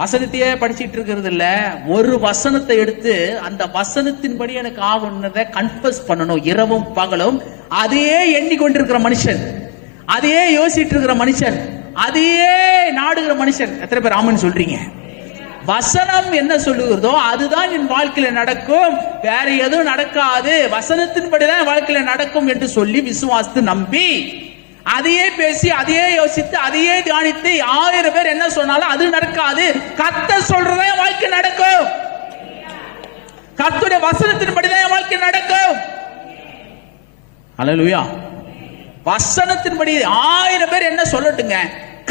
வசனத்தையே படிச்சிட்டு இருக்கிறது இல்ல, ஒரு வசனத்தை எடுத்து அந்த வசனத்தின்படி எனக்கு ஆகுனதை கன்ஃபஸ் பண்ணணும் இரவும் பகலும். அதையே எண்ணிக்கொண்டிருக்கிற மனுஷன், அதையே யோசிட்டு இருக்கிற மனுஷன், அதையே நாடுகிற மனுஷன். எத்தனை பேர் ஆமன்னு சொல்றீங்க? வசனம் என்ன சொல்லுகிறதோ அதுதான் என் வாழ்க்கையில நடக்கும், வேற எதுவும் நடக்காது, வசனத்தின்படிதான் என் வாழ்க்கையில நடக்கும் என்று சொல்லி விசுவாசித்து நம்பி அதையே பேசி அதையே யோசித்து அதையே தியானித்து 1000 பேர் என்ன சொன்னாலும் அது நடக்காது. கர்த்தர் சொல்றதே என் வாழ்க்கை நடக்கும், கர்த்தருடைய வசனத்தின்படிதான் என் வாழ்க்கை நடக்கும். அல்லேலூயா. வசனத்தின்படி 1000 பேர் என்ன சொல்லட்டுங்க,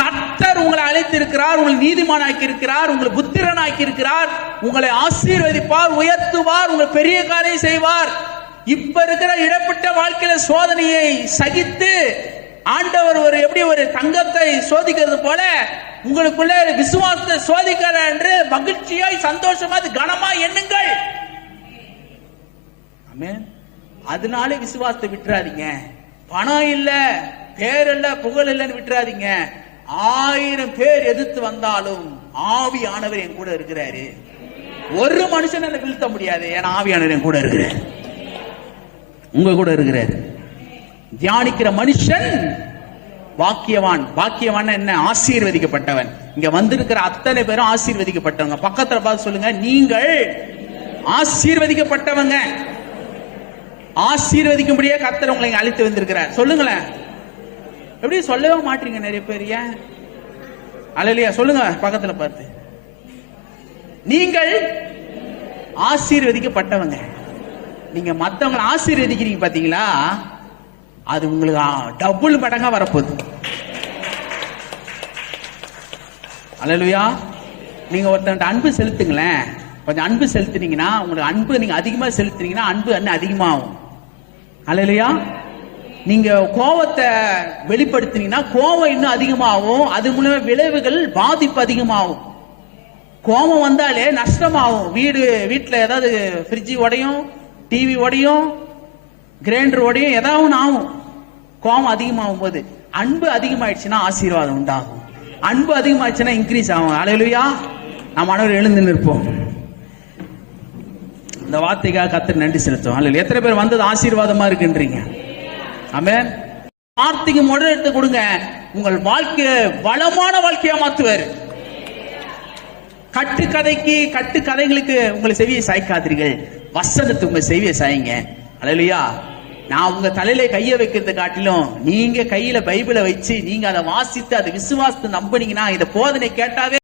கர்த்தர் உங்களை அழைத்து இருக்கிறார், உங்களை நீதிமானாக்கி இருக்கிறார், உங்களை புத்திரனாக்கி இருக்கிறார், உங்களை ஆசீர்வதிப்பார், உயர்த்துவார், உங்களை பெரிய காரியம் செய்வார். இப்ப இருக்கிற இடப்பட்ட வாழ்க்கையில சோதனையை சகித்து ஆண்டவர் எப்படி ஒரு தங்கத்தை சோதிக்கிறது போல உங்களுக்குள்ள விசுவாசத்தை சோதிக்கிறார் என்று மகிழ்ச்சியாய் சந்தோஷமா கனமா எண்ணுங்கள். ஆமென். அதனால விசுவாசத்தை விட்டுறாதீங்க. பணம் இல்ல, பேர் இல்ல, புகழ் இல்லன்னு விட்டுறாதீங்க. 1000 பேர் எதிர்த்து வந்தாலும் ஆவியானவர் என் கூட இருக்கிறாரு. ஒரு மனுஷன் என்ன வீழ்த்த முடியாது, ஏன்னா ஆவியானவர் என் கூட இருக்கிறார், உங்க கூட இருக்கிறார். தியானிக்கிற மனுஷன் பாக்கியவான். பாக்கியவான் என்ன? ஆசீர்வதிக்கப்பட்டவன். இங்க வந்திருக்கிற அத்தனை பேரும் ஆசீர்வதிக்கப்பட்டவங்க. பக்கத்துல பார்த்து சொல்லுங்க, நீங்கள் ஆசீர்வதிக்கப்பட்டவங்க. ஆசீர்வதிக்கும்படியே கர்த்தர் உங்களை அழைத்து வந்திருக்கிறார். சொல்லுங்களேன். எப்படி சொல்லவே மாட்டீங்க நிறைய பேர்? ஏன்? அல்லேலூயா. சொல்லுங்க பக்கத்துல பார்த்து, நீங்கள் ஆசீர்வதிக்கப்பட்டவங்க. நீங்க மத்தவங்களை ஆசீர்வதிக்கிறீங்க பாத்தீங்களா, அது உங்களுக்கு டபுள் மடங்கா வரப்போகுது. அல்லேலூயா. நீங்க ஒருத்தன் அன்பு செலுத்துங்களேன், கொஞ்சம் அன்பு செலுத்துனீங்கன்னா, உங்களுக்கு அன்பு நீங்க அதிகமா செலுத்துனீங்கன்னா அன்பு இன்னும் அதிகமாகும். அல்லேலூயா. நீங்க கோபத்தை வெளிப்படுத்தினீங்கன்னா கோபம் இன்னும் அதிகமாகும், அது மூலமா விளைவுகள் பாதிப்பு அதிகமாகும். கோபம் வந்தாலே நஷ்டமாகும். வீட்டுல ஏதாவது ஃப்ரிட்ஜ் உடையும், டிவி உடையும், கிரைண்டர் உடையும், ஏதாவது ஒன்று ஆகும். கோபம் அதிகமாகும் போது அன்பு அதிகமாயிடுச்சுன்னா ஆசீர்வாதம் உண்டாகும், அன்பு அதிகமாயிடுச்சுன்னா இன்க்ரீஸ் ஆகும். அல்லேலூயா. நாம் அனைவரும் எழுந்து நிற்போம். இந்த வார்த்தைக்காக கர்த்தருக்கு நன்றி செலுத்துவோம். அல்லேலூயா. எத்தனை பேர் வந்தது ஆசீர்வாதமா இருக்குன்றீங்க? ஆமென். வார்த்தைக்கு முதல் எடுத்து கொடுங்க, உங்கள் வாழ்க்கையை வளமான வாழ்க்கையா மாத்துவார். கட்டுக்கதைகளுக்கு உங்களை செவியை சாய்க்காதீர்கள், வசனத்தை உங்க செவியை சாய்ங்க. அல்லேலூயா. நான் உங்க தலையில கையை வைக்கிறத காட்டிலும் நீங்க கையில பைபிளை வச்சு நீங்க அதை வாசித்து அதை விசுவாசத்தை நம்பினீங்கன்னா, இந்த போதனை கேட்டாவே